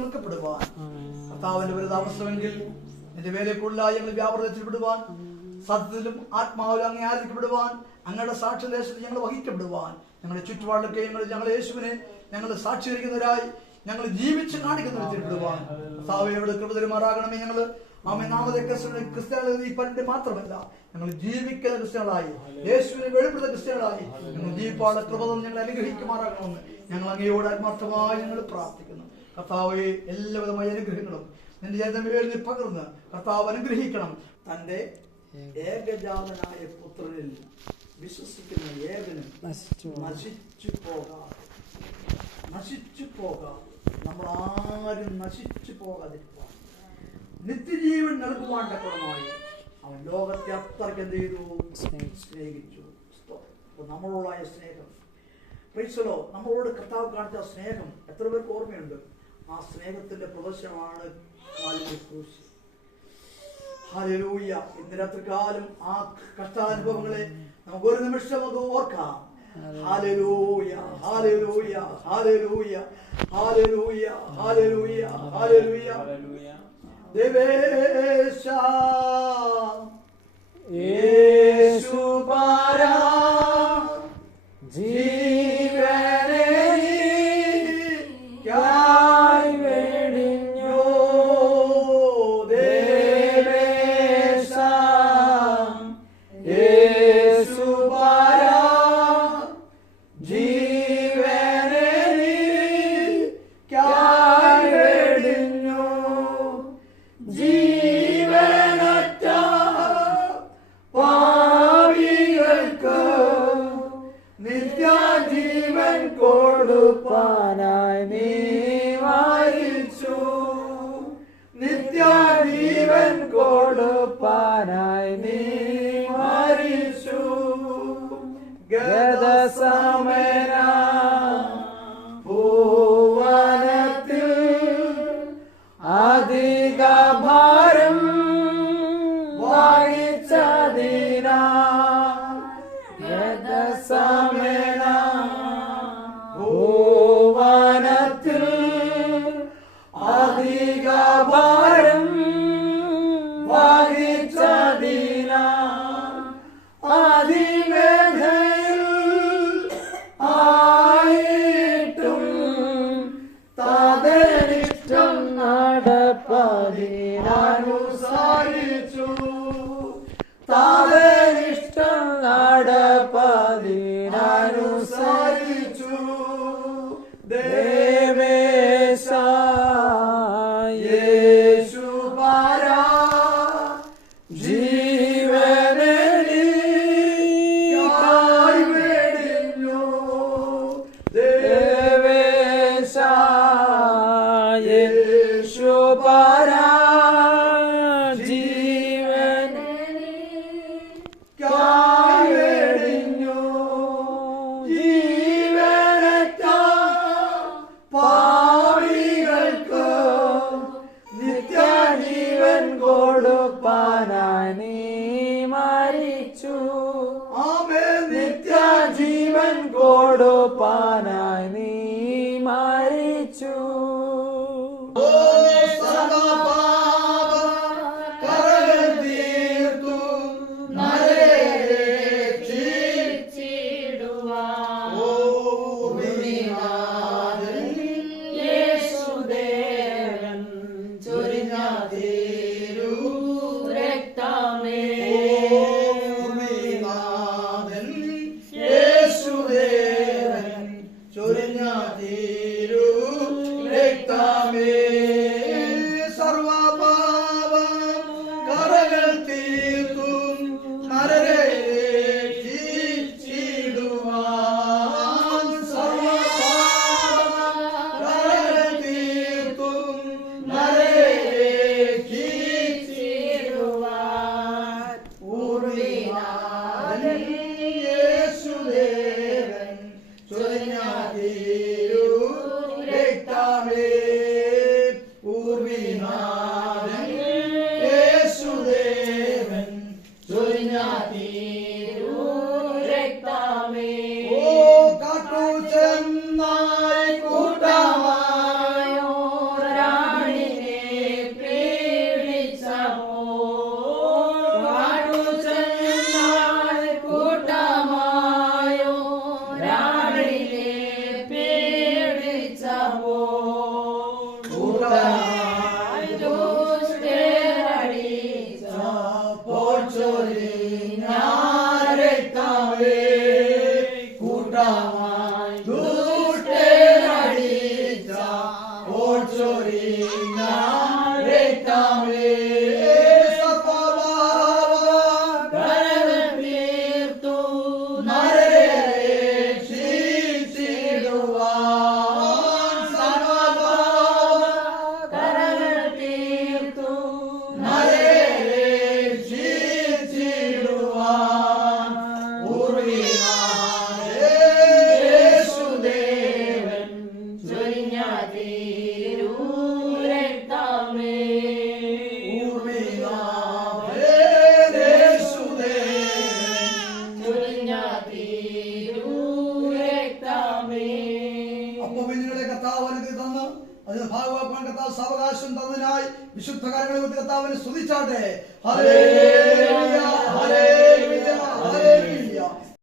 നിൽക്കപ്പെടുവാൻ കർത്താവിന്റെ ഒരു താമസമെങ്കിൽ നിന്റെ വേലയ്ക്കുള്ള ഞങ്ങൾ വ്യാപാരത്തിൽ വിടുവാൻ, സത്യത്തിലും ആത്മാവിലും അങ്ങേ ആരാധിക്കപ്പെടുവാൻ, അങ്ങയുടെ സാക്ഷ്യദേശത്ത് ഞങ്ങൾ വഹിക്കപ്പെടുവാൻ, ഞങ്ങളുടെ ചുറ്റുപാടിലൊക്കെ ഞങ്ങൾ യേശുവിനെ ഞങ്ങൾ സാക്ഷീകരിക്കുന്നവരായി ഞങ്ങൾ ജീവിച്ച് കാണിക്കുന്നവരുവാൻ കർത്താവയോട് കൃപ തരുമാറാകണമേ. ഞങ്ങൾ ക്രിസ്ത്യാനി പണ്ട് മാത്രമല്ല, ഞങ്ങൾ ജീവിക്കുന്ന ക്രിസ്ത്യാനികളായി, യേശുവിനെ വെളിപ്പെടുന്ന ക്രിസ്ത്യാനികളായി ഞങ്ങൾ ജീവിപ്പാട് കൃപതും ഞങ്ങൾ അനുഗ്രഹിക്കുമാറാകണമെന്ന് ഞങ്ങൾ അങ്ങയോട് ആത്മാർത്ഥമായി ഞങ്ങൾ പ്രാർത്ഥിക്കുന്നു. കർത്താവെ, എല്ലാവിധമായ അനുഗ്രഹങ്ങളും നിന്റെ ജനതമേൽ പകർന്ന് കർത്താവ് അനുഗ്രഹിക്കണം. തന്റെ ഏകജാതനായ പുത്രനിൽ വിശ്വസിക്കുന്ന ഏകനും നശിച്ചു പോകാം നമ്മൾ ആരും നശിച്ചു പോകാതിരിക്കാൻ നിത്യജീവൻ നൽകുവാൻ തക്കമായി അവൻ ലോകത്തെ അത്രയ്ക്ക് എന്ത് ചെയ്തു? സ്നേഹിച്ചു. നമ്മളോടായ സ്നേഹം, പ്രൈസലോ, നമ്മളോട് കർത്താവ് കാണിച്ച സ്നേഹം എത്ര പേർക്ക് ഓർമ്മയുണ്ട്? ആ സ്നേഹത്തിന്റെ പ്രദർശനമാണ് കാലിന്റെ ക്രൂശ്. ഹല്ലേലൂയ. ഇന്ന് രാത്രികാലം ആ കഷ്ടാനുഭവങ്ങളെ നമുക്ക് ഒരു നിമിഷം അത് ഓർക്കാം. Hallelujah, hallelujah, hallelujah, hallelujah, hallelujah, hallelujah. ദേവേശ യേശു പാരാ ജീവനെ കായി വെടിഞ്ഞോ. ദേവേശ യേശു പാരാ ജീവനെ കായി വെടിഞ്ഞോ. ജീവനറ്റ പാപികൾക്ക് നിത്യജീവൻ കൊടുപ്പാനായി നീ മരിച്ചു. നിത്യജീവൻ കൊടുപ്പാനായി നീ മരിച്ചു. ഗതസമന ഭുവനത്തിൽ അധിക ഭാരം വഹിച്ചതിനാ ഗതസമന ഭുവനത്തിൽ അധിക ഭാരം വഹിച്ചതിനാ അതിവേദനയിൽ ആയിട്ടും തദനിഷ്ടം നടപ്പതിനനുസരിച്ചു. തദനിഷ്ടം നടപ്പതിനനുസരിച്ചു. ദേവേശ യേശു പാരാ ജീവനെ കായി വെടിഞ്ഞു. ദേവേശ യേശു പാരാ ജീവനെ കായി വെടിഞ്ഞു. ജീവനറ്റ പാപികൾക്ക് നിത്യജീവൻ കൊടുപ്പാനായി നീ മരിച്ചു. ആമേൻ. നിത്യജീവൻ കൊടുപ്പാനായി നീ മരിച്ചു. സാവകാശം തന്നതിനായി വിശുദ്ധ കരങ്ങളിൽ കർത്താവിനെ സ്തുതിച്ചാട്ടെ. Hallelujah, hallelujah, hallelujah.